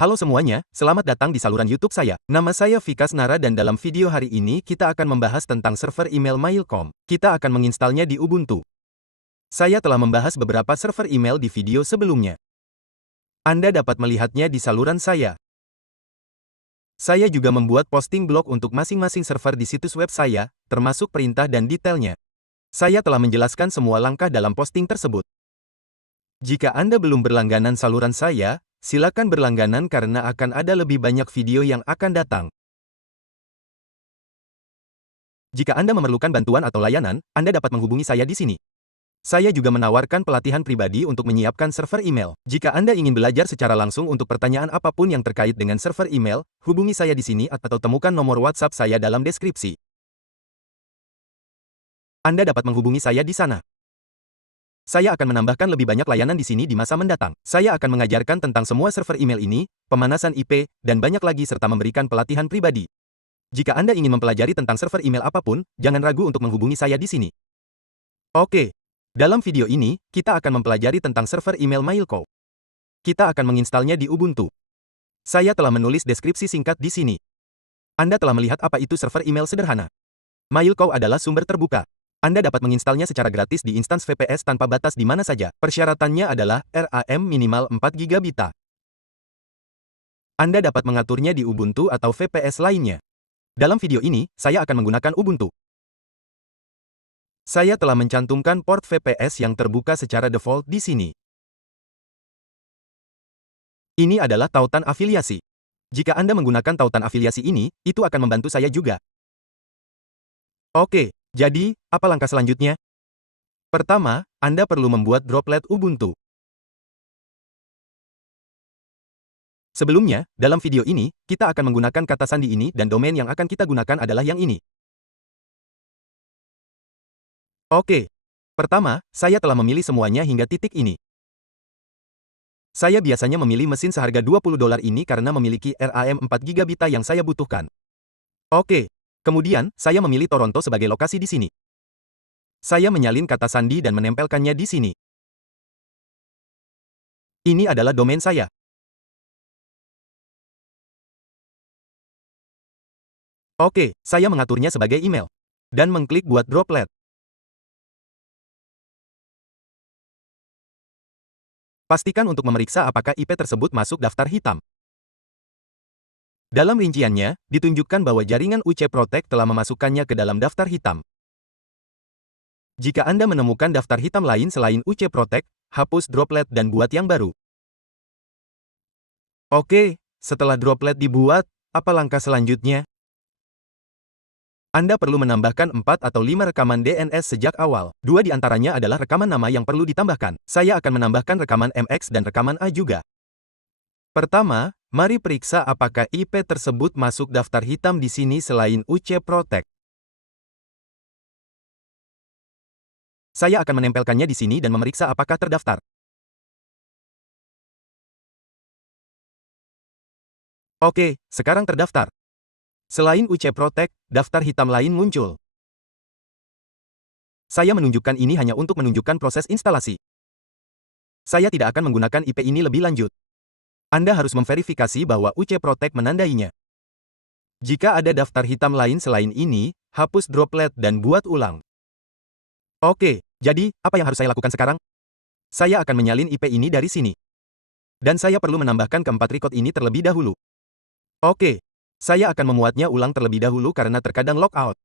Halo semuanya, selamat datang di saluran YouTube saya. Nama saya Vikas Nara dan dalam video hari ini kita akan membahas tentang server email Mailcom. Kita akan menginstalnya di Ubuntu. Saya telah membahas beberapa server email di video sebelumnya. Anda dapat melihatnya di saluran saya. Saya juga membuat posting blog untuk masing-masing server di situs web saya, termasuk perintah dan detailnya. Saya telah menjelaskan semua langkah dalam posting tersebut. Jika Anda belum berlangganan saluran saya, silakan berlangganan karena akan ada lebih banyak video yang akan datang. Jika Anda memerlukan bantuan atau layanan, Anda dapat menghubungi saya di sini. Saya juga menawarkan pelatihan pribadi untuk menyiapkan server email. Jika Anda ingin belajar secara langsung untuk pertanyaan apapun yang terkait dengan server email, hubungi saya di sini atau temukan nomor WhatsApp saya dalam deskripsi. Anda dapat menghubungi saya di sana. Saya akan menambahkan lebih banyak layanan di sini di masa mendatang. Saya akan mengajarkan tentang semua server email ini, pemanasan IP, dan banyak lagi serta memberikan pelatihan pribadi. Jika Anda ingin mempelajari tentang server email apapun, jangan ragu untuk menghubungi saya di sini. Oke. Dalam video ini, kita akan mempelajari tentang server email Mailcom. Kita akan menginstalnya di Ubuntu. Saya telah menulis deskripsi singkat di sini. Anda telah melihat apa itu server email sederhana. Mailcom adalah sumber terbuka. Anda dapat menginstalnya secara gratis di instans VPS tanpa batas di mana saja. Persyaratannya adalah RAM minimal 4 GB. Anda dapat mengaturnya di Ubuntu atau VPS lainnya. Dalam video ini, saya akan menggunakan Ubuntu. Saya telah mencantumkan port VPS yang terbuka secara default di sini. Ini adalah tautan afiliasi. Jika Anda menggunakan tautan afiliasi ini, itu akan membantu saya juga. Oke. Jadi, apa langkah selanjutnya? Pertama, Anda perlu membuat droplet Ubuntu. Sebelumnya, dalam video ini, kita akan menggunakan kata sandi ini dan domain yang akan kita gunakan adalah yang ini. Oke. Pertama, saya telah memilih semuanya hingga titik ini. Saya biasanya memilih mesin seharga $20 ini karena memiliki RAM 4 GB yang saya butuhkan. Oke. Kemudian, saya memilih Toronto sebagai lokasi di sini. Saya menyalin kata sandi dan menempelkannya di sini. Ini adalah domain saya. Oke, saya mengaturnya sebagai email. Dan mengklik buat droplet. Pastikan untuk memeriksa apakah IP tersebut masuk daftar hitam. Dalam rinciannya, ditunjukkan bahwa jaringan UC Protect telah memasukkannya ke dalam daftar hitam. Jika Anda menemukan daftar hitam lain selain UC Protect, hapus droplet dan buat yang baru. Oke, setelah droplet dibuat, apa langkah selanjutnya? Anda perlu menambahkan 4 atau 5 rekaman DNS sejak awal. 2 di antaranya adalah rekaman nama yang perlu ditambahkan. Saya akan menambahkan rekaman MX dan rekaman A juga. Pertama, mari periksa apakah IP tersebut masuk daftar hitam di sini selain UC Protect. Saya akan menempelkannya di sini dan memeriksa apakah terdaftar. Oke, sekarang terdaftar. Selain UC Protect, daftar hitam lain muncul. Saya menunjukkan ini hanya untuk menunjukkan proses instalasi. Saya tidak akan menggunakan IP ini lebih lanjut. Anda harus memverifikasi bahwa UC Protect menandainya. Jika ada daftar hitam lain selain ini, hapus droplet dan buat ulang. Oke, jadi, apa yang harus saya lakukan sekarang? Saya akan menyalin IP ini dari sini. Dan saya perlu menambahkan keempat record ini terlebih dahulu. Oke, saya akan memuatnya ulang terlebih dahulu karena terkadang logout.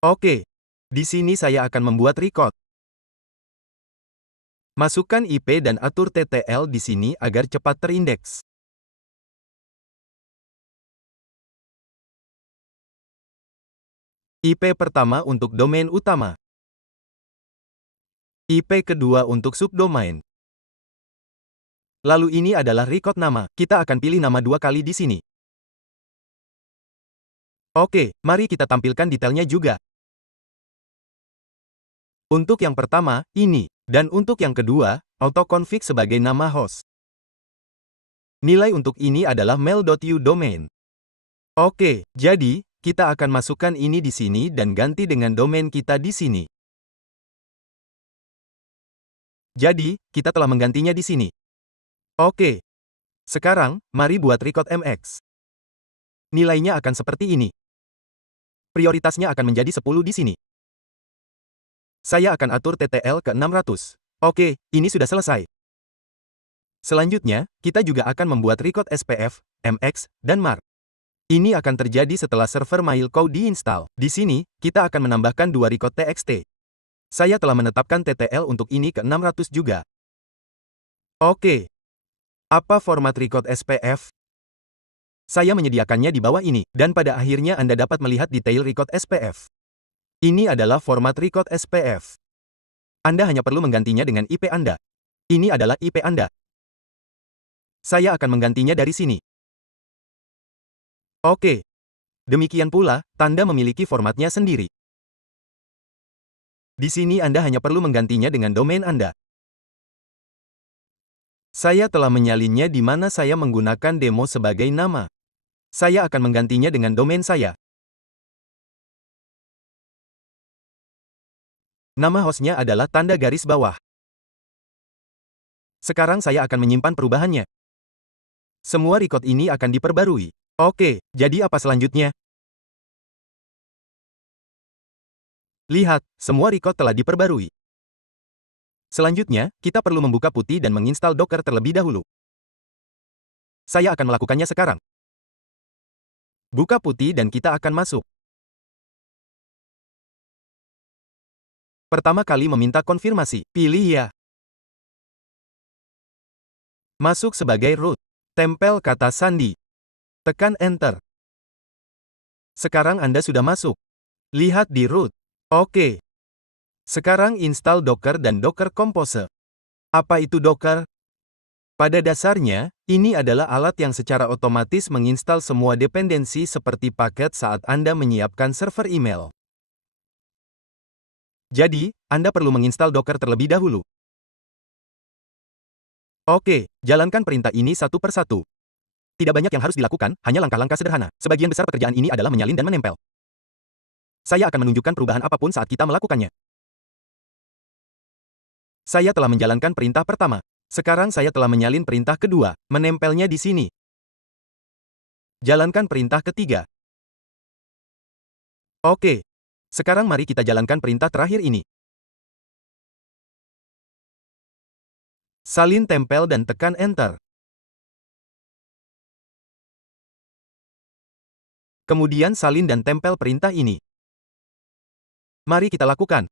Oke, di sini saya akan membuat record. Masukkan IP dan atur TTL di sini agar cepat terindeks. IP pertama untuk domain utama. IP kedua untuk subdomain. Lalu ini adalah record nama. Kita akan pilih nama 2 kali di sini. Oke, mari kita tampilkan detailnya juga. Untuk yang pertama, ini. Dan untuk yang kedua, autoconfig sebagai nama host. Nilai untuk ini adalah mail.u domain. Oke, jadi, kita akan masukkan ini di sini dan ganti dengan domain kita di sini. Jadi, kita telah menggantinya di sini. Oke. Sekarang, mari buat record MX. Nilainya akan seperti ini. Prioritasnya akan menjadi 10 di sini. Saya akan atur TTL ke 600. Oke, ini sudah selesai. Selanjutnya, kita juga akan membuat record SPF, MX, dan MAR. Ini akan terjadi setelah server Mailco diinstal. Di sini, kita akan menambahkan 2 record TXT. Saya telah menetapkan TTL untuk ini ke 600 juga. Oke. Apa format record SPF? Saya menyediakannya di bawah ini, dan pada akhirnya Anda dapat melihat detail record SPF. Ini adalah format record SPF. Anda hanya perlu menggantinya dengan IP Anda. Ini adalah IP Anda. Saya akan menggantinya dari sini. Oke. Demikian pula, tanda memiliki formatnya sendiri. Di sini Anda hanya perlu menggantinya dengan domain Anda. Saya telah menyalinnya di mana saya menggunakan demo sebagai nama. Saya akan menggantinya dengan domain saya. Nama hostnya adalah tanda garis bawah. Sekarang saya akan menyimpan perubahannya. Semua record ini akan diperbarui. Oke, jadi apa selanjutnya? Lihat, semua record telah diperbarui. Selanjutnya, kita perlu membuka putih dan menginstal Docker terlebih dahulu. Saya akan melakukannya sekarang. Buka putih dan kita akan masuk. Pertama kali meminta konfirmasi, pilih ya. Masuk sebagai root. Tempel kata sandi. Tekan Enter. Sekarang Anda sudah masuk. Lihat di root. Oke. Sekarang install Docker dan Docker Compose. Apa itu Docker? Pada dasarnya, ini adalah alat yang secara otomatis menginstal semua dependensi seperti paket saat Anda menyiapkan server email. Jadi, Anda perlu menginstal Docker terlebih dahulu. Oke, jalankan perintah ini satu persatu. Tidak banyak yang harus dilakukan, hanya langkah-langkah sederhana. Sebagian besar pekerjaan ini adalah menyalin dan menempel. Saya akan menunjukkan perubahan apapun saat kita melakukannya. Saya telah menjalankan perintah pertama. Sekarang saya telah menyalin perintah kedua, menempelnya di sini. Jalankan perintah ketiga. Oke. Sekarang mari kita jalankan perintah terakhir ini. Salin tempel dan tekan Enter. Kemudian salin dan tempel perintah ini. Mari kita lakukan.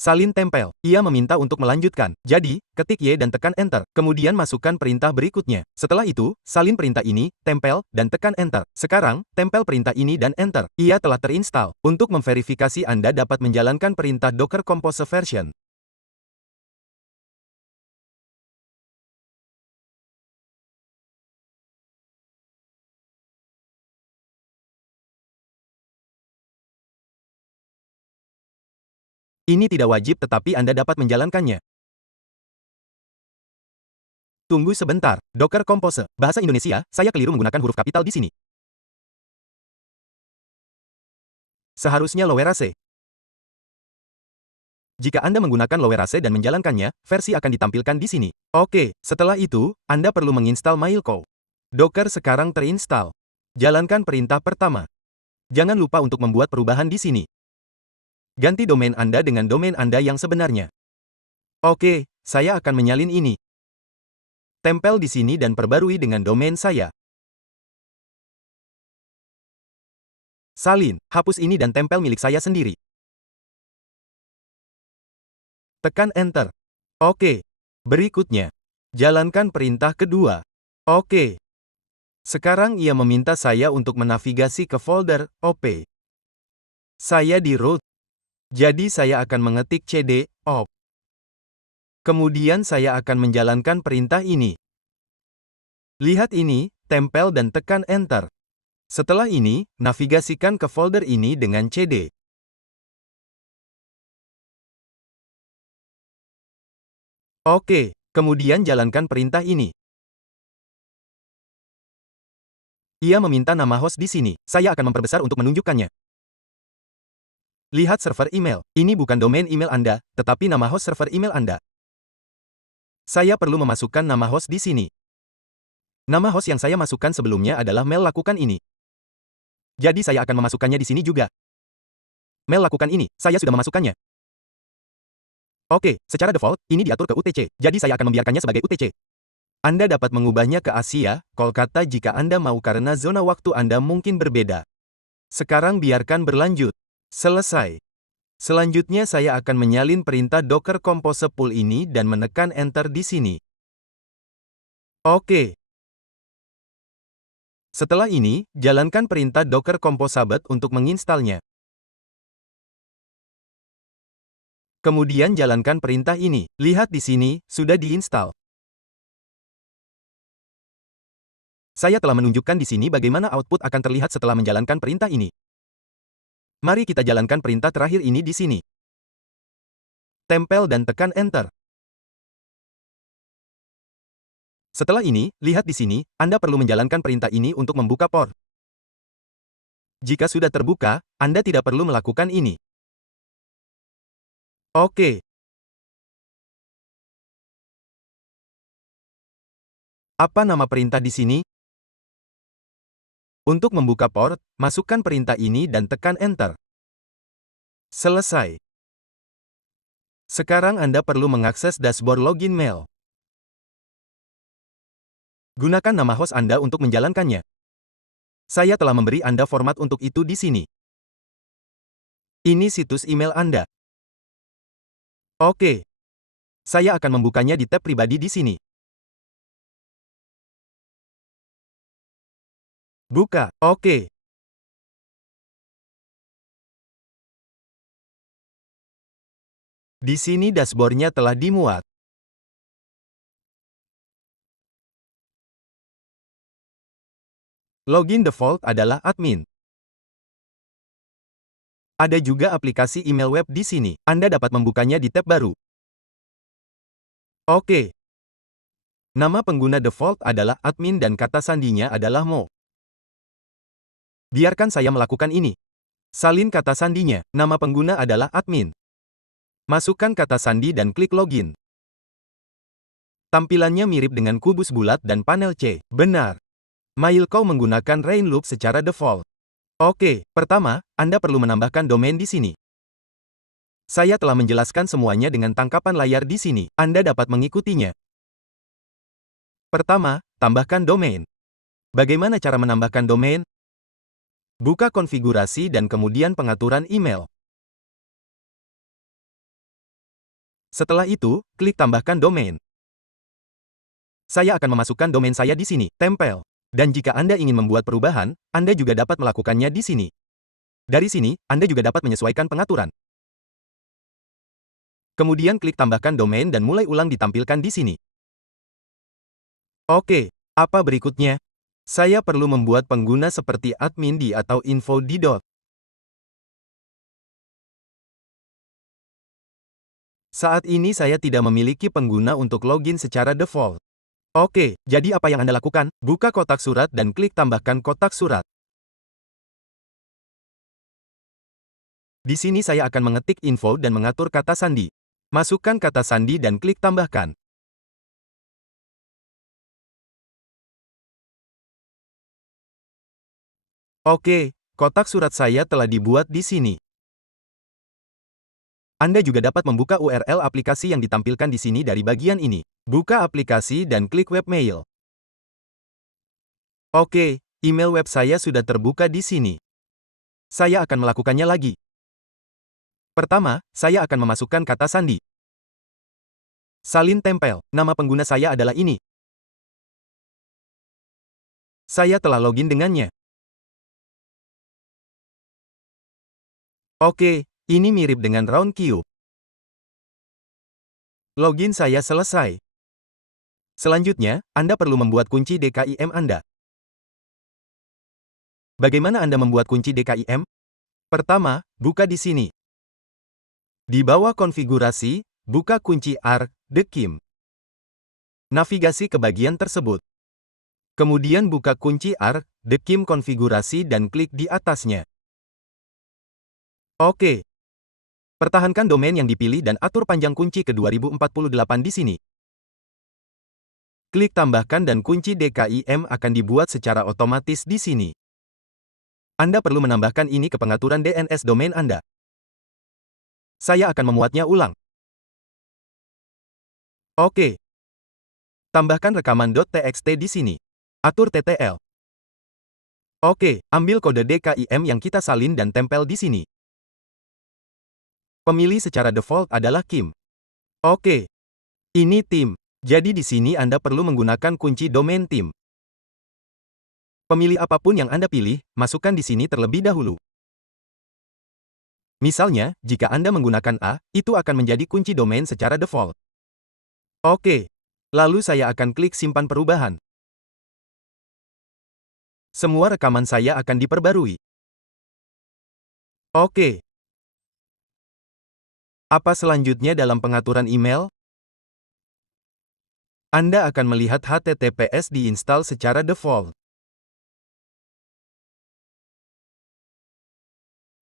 Salin tempel. Ia meminta untuk melanjutkan. Jadi, ketik Y dan tekan Enter. Kemudian masukkan perintah berikutnya. Setelah itu, salin perintah ini, tempel, dan tekan Enter. Sekarang, tempel perintah ini dan Enter. Ia telah terinstall. Untuk memverifikasi Anda dapat menjalankan perintah Docker Compose version. Ini tidak wajib tetapi Anda dapat menjalankannya. Tunggu sebentar. Docker Compose. Bahasa Indonesia, saya keliru menggunakan huruf kapital di sini. Seharusnya lowercase. Jika Anda menggunakan lowercase dan menjalankannya, versi akan ditampilkan di sini. Oke, setelah itu, Anda perlu menginstal Mailco. Docker sekarang terinstall. Jalankan perintah pertama. Jangan lupa untuk membuat perubahan di sini. Ganti domain Anda dengan domain Anda yang sebenarnya. Oke, saya akan menyalin ini. Tempel di sini dan perbarui dengan domain saya. Salin, hapus ini dan tempel milik saya sendiri. Tekan Enter. Oke. Berikutnya, jalankan perintah kedua. Oke. Sekarang ia meminta saya untuk menavigasi ke folder OP. Saya di root. Jadi saya akan mengetik cd op. Kemudian saya akan menjalankan perintah ini. Lihat ini, tempel dan tekan Enter. Setelah ini, navigasikan ke folder ini dengan cd. Oke, kemudian jalankan perintah ini. Ia meminta nama host di sini. Saya akan memperbesar untuk menunjukkannya. Lihat server email. Ini bukan domain email Anda, tetapi nama host server email Anda. Saya perlu memasukkan nama host di sini. Nama host yang saya masukkan sebelumnya adalah Mel lakukan ini. Jadi saya akan memasukkannya di sini juga. Mel lakukan ini, saya sudah memasukkannya. Oke, secara default, ini diatur ke UTC, jadi saya akan membiarkannya sebagai UTC. Anda dapat mengubahnya ke Asia, Kolkata jika Anda mau karena zona waktu Anda mungkin berbeda. Sekarang biarkan berlanjut. Selesai. Selanjutnya saya akan menyalin perintah Docker Compose Pool ini dan menekan Enter di sini. Oke. Setelah ini, jalankan perintah Docker Composable untuk menginstalnya. Kemudian jalankan perintah ini. Lihat di sini, sudah diinstal. Saya telah menunjukkan di sini bagaimana output akan terlihat setelah menjalankan perintah ini. Mari kita jalankan perintah terakhir ini di sini. Tempel dan tekan Enter. Setelah ini, lihat di sini, Anda perlu menjalankan perintah ini untuk membuka port. Jika sudah terbuka, Anda tidak perlu melakukan ini. Oke. Apa nama perintah di sini? Untuk membuka port, masukkan perintah ini dan tekan Enter. Selesai. Sekarang Anda perlu mengakses dashboard login mail. Gunakan nama host Anda untuk menjalankannya. Saya telah memberi Anda format untuk itu di sini. Ini situs email Anda. Oke. Saya akan membukanya di tab pribadi di sini. Buka. Oke. Di sini dashboard-nya telah dimuat. Login default adalah admin. Ada juga aplikasi email web di sini. Anda dapat membukanya di tab baru. Oke. Nama pengguna default adalah admin dan kata sandinya adalah Mo. Biarkan saya melakukan ini. Salin kata sandinya. Nama pengguna adalah admin. Masukkan kata sandi dan klik login. Tampilannya mirip dengan kubus bulat dan panel C. Benar. Mailco menggunakan rain loop secara default. Oke, pertama, Anda perlu menambahkan domain di sini. Saya telah menjelaskan semuanya dengan tangkapan layar di sini. Anda dapat mengikutinya. Pertama, tambahkan domain. Bagaimana cara menambahkan domain? Buka konfigurasi dan kemudian pengaturan email. Setelah itu, klik tambahkan domain. Saya akan memasukkan domain saya di sini, tempel. Dan jika Anda ingin membuat perubahan, Anda juga dapat melakukannya di sini. Dari sini, Anda juga dapat menyesuaikan pengaturan. Kemudian klik tambahkan domain dan mulai ulang ditampilkan di sini. Oke, apa berikutnya? Saya perlu membuat pengguna seperti admin di atau info di dot. Saat ini saya tidak memiliki pengguna untuk login secara default. Oke, jadi apa yang Anda lakukan? Buka kotak surat dan klik tambahkan kotak surat. Di sini saya akan mengetik info dan mengatur kata sandi. Masukkan kata sandi dan klik tambahkan. Oke, kotak surat saya telah dibuat di sini. Anda juga dapat membuka URL aplikasi yang ditampilkan di sini dari bagian ini. Buka aplikasi dan klik webmail. Oke, email web saya sudah terbuka di sini. Saya akan melakukannya lagi. Pertama, saya akan memasukkan kata sandi. Salin tempel, nama pengguna saya adalah ini. Saya telah login dengannya. Oke, ini mirip dengan round queue. Login saya selesai. Selanjutnya, Anda perlu membuat kunci DKIM Anda. Bagaimana Anda membuat kunci DKIM? Pertama, buka di sini. Di bawah konfigurasi, buka kunci ARK, DKIM. Navigasi ke bagian tersebut. Kemudian buka kunci ARC, Dekim konfigurasi dan klik di atasnya. Oke. Pertahankan domain yang dipilih dan atur panjang kunci ke 2048 di sini. Klik tambahkan dan kunci DKIM akan dibuat secara otomatis di sini. Anda perlu menambahkan ini ke pengaturan DNS domain Anda. Saya akan memuatnya ulang. Oke. Tambahkan rekaman .txt di sini. Atur TTL. Oke, ambil kode DKIM yang kita salin dan tempel di sini. Pemilih secara default adalah Kim. Oke. Ini tim. Jadi di sini Anda perlu menggunakan kunci domain tim. Pemilih apapun yang Anda pilih, masukkan di sini terlebih dahulu. Misalnya, jika Anda menggunakan A, itu akan menjadi kunci domain secara default. Oke. Lalu saya akan klik simpan perubahan. Semua rekaman saya akan diperbarui. Oke. Apa selanjutnya dalam pengaturan email? Anda akan melihat HTTPS diinstal secara default.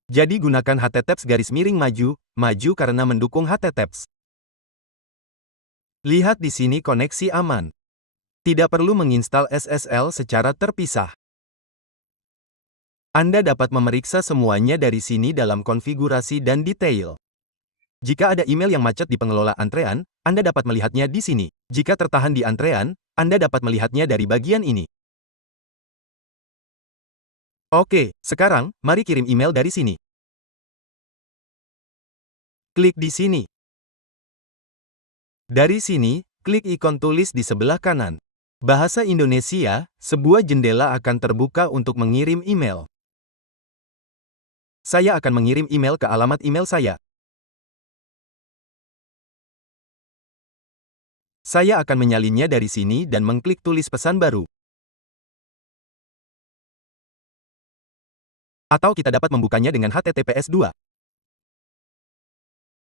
Jadi gunakan https maju karena mendukung https. Lihat di sini koneksi aman. Tidak perlu menginstal SSL secara terpisah. Anda dapat memeriksa semuanya dari sini dalam konfigurasi dan detail. Jika ada email yang macet di pengelola antrean, Anda dapat melihatnya di sini. Jika tertahan di antrean, Anda dapat melihatnya dari bagian ini. Oke, sekarang, mari kirim email dari sini. Klik di sini. Dari sini, klik ikon tulis di sebelah kanan. Bahasa Indonesia, sebuah jendela akan terbuka untuk mengirim email. Saya akan mengirim email ke alamat email saya. Saya akan menyalinnya dari sini dan mengklik tulis pesan baru. Atau kita dapat membukanya dengan HTTPS 2.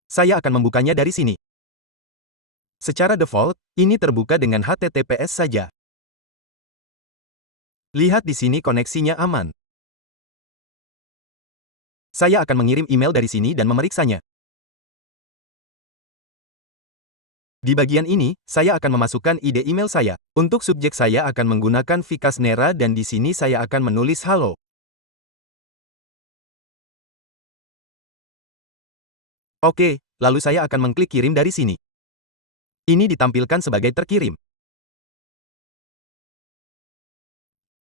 Saya akan membukanya dari sini. Secara default, ini terbuka dengan HTTPS saja. Lihat di sini koneksinya aman. Saya akan mengirim email dari sini dan memeriksanya. Di bagian ini, saya akan memasukkan ID email saya. Untuk subjek saya akan menggunakan Vikas Nera dan di sini saya akan menulis halo. Oke, lalu saya akan mengklik kirim dari sini. Ini ditampilkan sebagai terkirim.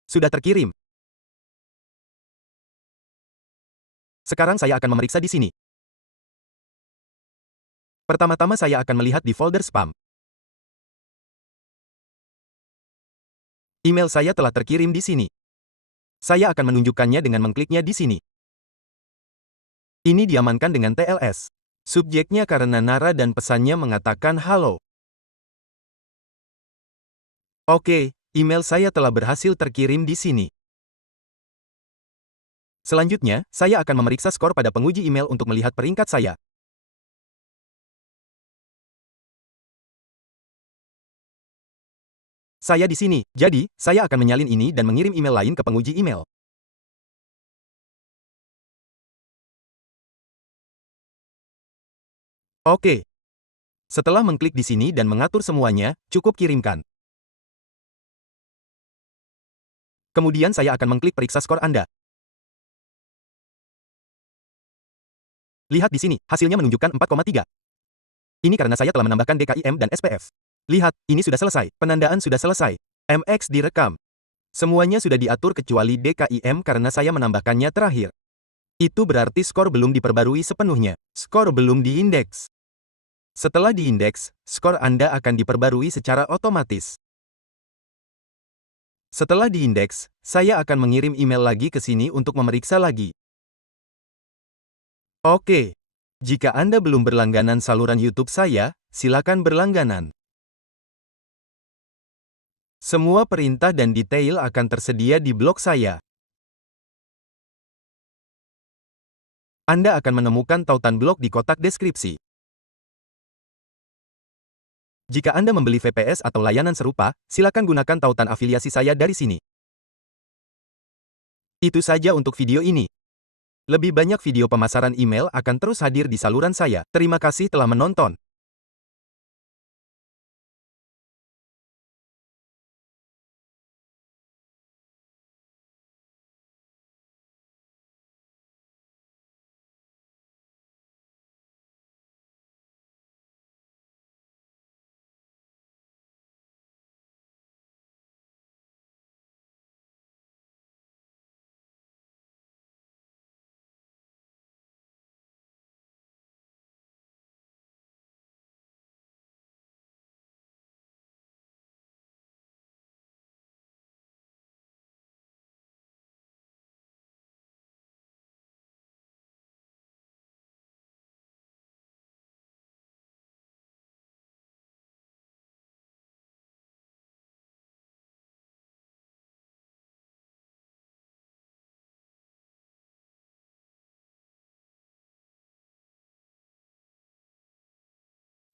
Sudah terkirim. Sekarang saya akan memeriksa di sini. Pertama-tama saya akan melihat di folder spam. Email saya telah terkirim di sini. Saya akan menunjukkannya dengan mengkliknya di sini. Ini diamankan dengan TLS. Subjeknya karena Nara dan pesannya mengatakan halo. Oke, email saya telah berhasil terkirim di sini. Selanjutnya, saya akan memeriksa skor pada penguji email untuk melihat peringkat saya. Saya di sini, jadi, saya akan menyalin ini dan mengirim email lain ke penguji email. Oke. Setelah mengklik di sini dan mengatur semuanya, cukup kirimkan. Kemudian saya akan mengklik periksa skor Anda. Lihat di sini, hasilnya menunjukkan 4,3. Ini karena saya telah menambahkan DKIM dan SPF. Lihat, ini sudah selesai. Penandaan sudah selesai. MX direkam. Semuanya sudah diatur kecuali DKIM karena saya menambahkannya terakhir. Itu berarti skor belum diperbarui sepenuhnya. Skor belum diindeks. Setelah diindeks, skor Anda akan diperbarui secara otomatis. Setelah diindeks, saya akan mengirim email lagi ke sini untuk memeriksa lagi. Oke. Jika Anda belum berlangganan saluran YouTube saya, silakan berlangganan. Semua perintah dan detail akan tersedia di blog saya. Anda akan menemukan tautan blog di kotak deskripsi. Jika Anda membeli VPS atau layanan serupa, silakan gunakan tautan afiliasi saya dari sini. Itu saja untuk video ini. Lebih banyak video pemasaran email akan terus hadir di saluran saya. Terima kasih telah menonton.